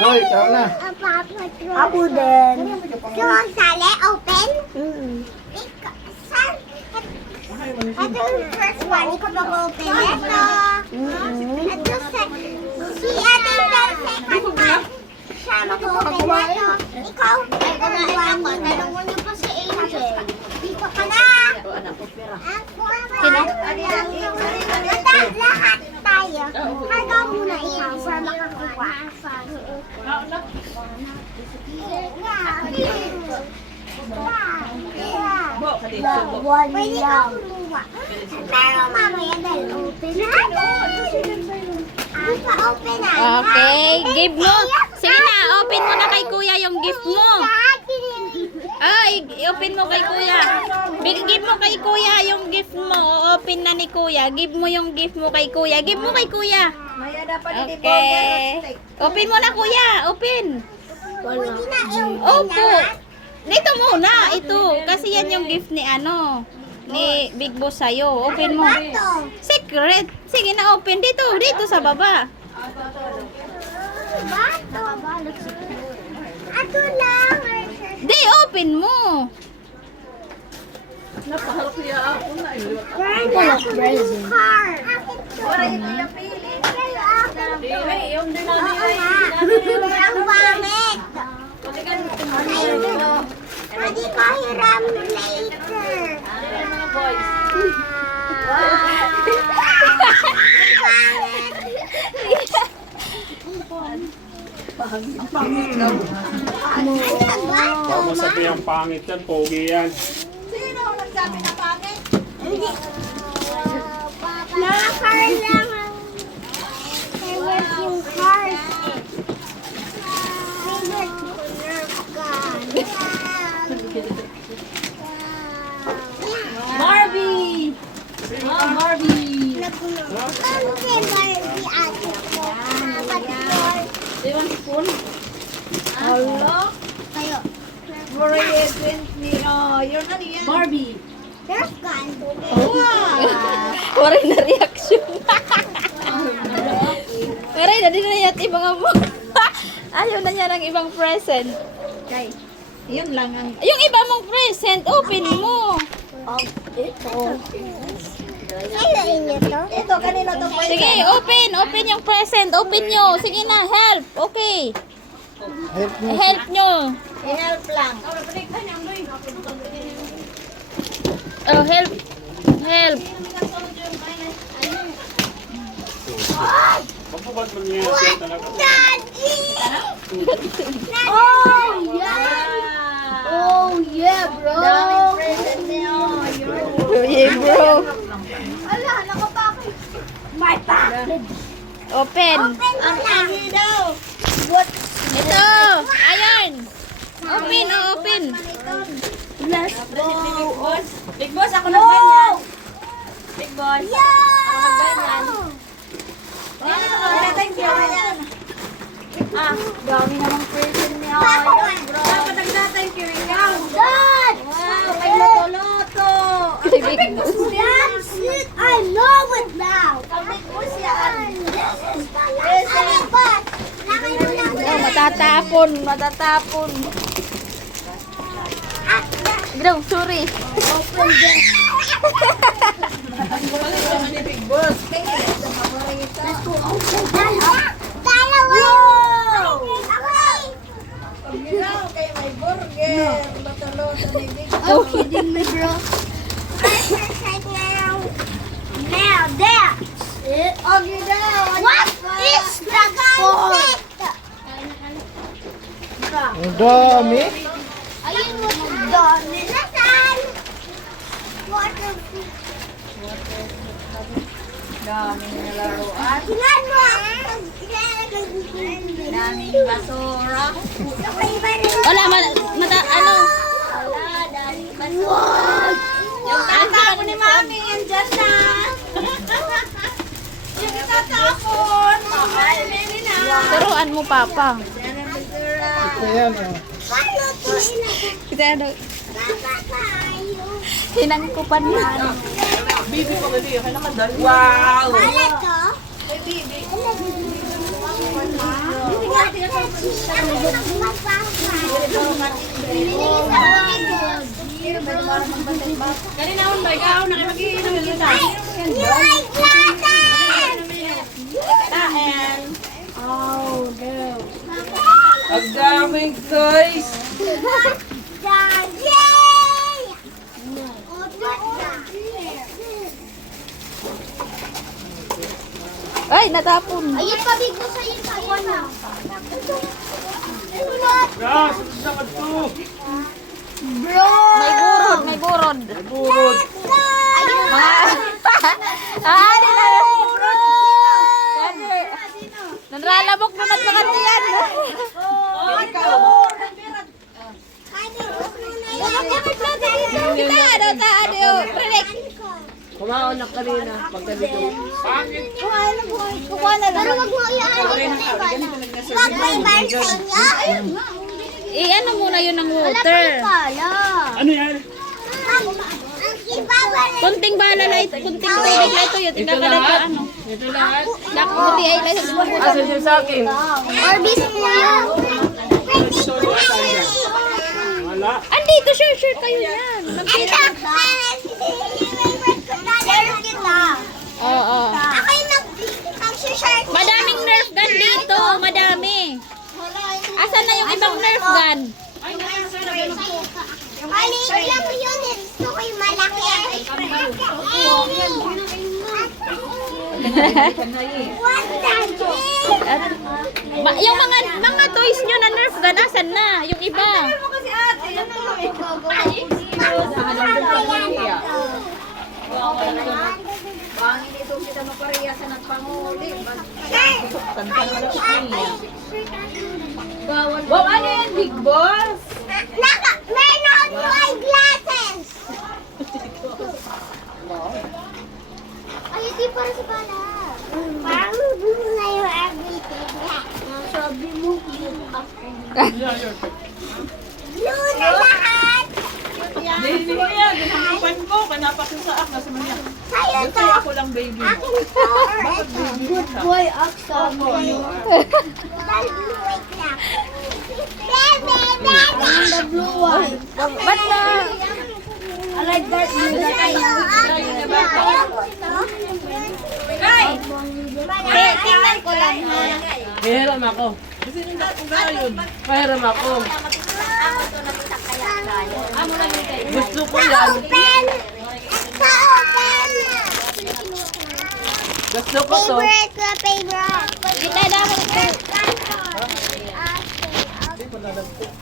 Hoy, ikaw na. Ako din. Yung sali, open? Saan? Ito yung first one. Ikaw mag-open ito. Ito si ate yung second one. Siya mag-open ito. Ikaw, tanong mo niyo pa si Angel. Dito ka na. Lahat tayo. Hanggang muna ikaw para makakuha. Pwede ka kumuha. Pero mamaya dahil open na. Pa-open na. Okay, give mo. Sige na, open mo na kay kuya yung gift mo. Ay, open mo kay kuya. Give mo kay kuya yung gift mo. Open na ni kuya. Give mo yung gift mo kay kuya. Give mo kay kuya. Okay. Open mo na kuya. Open. Pwede na yung Opo. Dito muna. Ito. Kasi yan yung gift ni ano. Ni Big Boss sa'yo. Open mo. Secret. Sige na, open. Dito. Dito sa baba. bato. Ato lang. Di, open mo. Present. Car. Ang pangit. Pwede ko hiram later. Huwag mo sabihin ang pangit yan, pogi yan. Naka-car lang ang favorite yung cars. Favorite ko Nerf gun. Barbie! Oh, Barbie! Kasi Barbie ate ko. Kapatid. Do you want spoon? Hello? Kayo. You're not yan. Barbie! Nerf gun. Waray na reaction. Waray na din na yan ibang mo. Ayaw na niya ng ibang present. Okay. Yun lang ang... Yung iba mong present, open mo. Sino inyo to? Ito, kanino to po? Sige, open. Open yung present. Open nyo. Sige na, help. Okay. Help nyo. I-help lang. Oh, help. Help. Mabukat mo niya yan talaga. Daddy! Oh, yeah! Oh, yeah, bro. Daming present niyo. Yeah, bro. Ala, nakapakit. My package. Open. Open mo na. daw. Ito. Iron. Open, oh, open. Let's go. Big Boss, ako nagbayan yan. Big Boss. Thank you. Ah, dami namang present niya. Dapat nagda-thank you ikaw. Dad! Wow, may loto-loto. Big Boss. That's it. I know it now. Big Boss yan. This is the last bus. Lakay mo lang. Oh, matatapon. Matatapon. Bro, sorry. Open this. Big Boss. Let's go open that. Dalawa. Okay. Pag-ilaw kay may burger. Loto-loto ni Big Boss. Oh, kidding me, bro. Exercise now. Now, that's it. Okay daw. What is the concept? Ang dami. Ayun mo yung dami. Nasaan? Water food. Daming nalaruan. Tingnan mo. Daming basura. Wala, ano? Wala, daming basura. Yung tatapon ni Mami, yan dyan na. Yung itatapon. Mahal, baby na. Turuan mo, Papa. Yan ang basura. Ayan, oh. Paano to ilagay? Kita ano, Baba tayo. hinangkupan na. Wow! Wala to? Kanina akong ba ikaw? Nakimagiinom yung kita. Taen. Ang daming toys! Ay, natapon. Ayun pa, big boss. Ayun pa, ayun pa. Gas, sa kadto. May burod, may burod. Burod. Ano na? Nanralabok na nagpakat yan. Kita, ano ta, ano, prelek. Kumaon na kanina. Pagkalito. Kukuha na lang. Pero wag mo iaan. Wag may bar sa inyo. Ano muna yun ng water. Ano yan? Ang kibawa na Kunting bala light, kunting tubig light yun. Tingnan ka lang ano. Ito lahat. Nakuti ay light sa bubuto. Asan yung sa akin? Orbis po yun. Wala. Andito, sure kayo yan. Ito, share kita. Oo. Ako yung mag-share kita. Madaming nerf gun dito. Madami. Asan na yung ibang nerf gun? Maliit lang yun. Gusto ko yung malaki. Yung mga toys nyo na nerf gun, asan na? Yung iba. Wow, ano yan, Big Boss? Meron ako eyeglasses. Ay, hindi para sa bala. Parang blue na yung everything. Sabi mo, cute ako. Blue na lahat. Hindi ko yan. Ginagapan ko. Kanapak yung sa ak. Nasa manya. Sa'yo to. Kaya ako lang baby. Akin to. Good boy, Aksa. Blue, wait lang. Bebe, bebe. The blue one. Ba't na? I like that blue. Tingnan ko lang ha. Mahiram ako. Kasi yung dati ba yun? Mahiram ako. Gusto ko yan. Open. Sa open. Gusto ko to. Favorite ko, favorite. Kita dapat ito.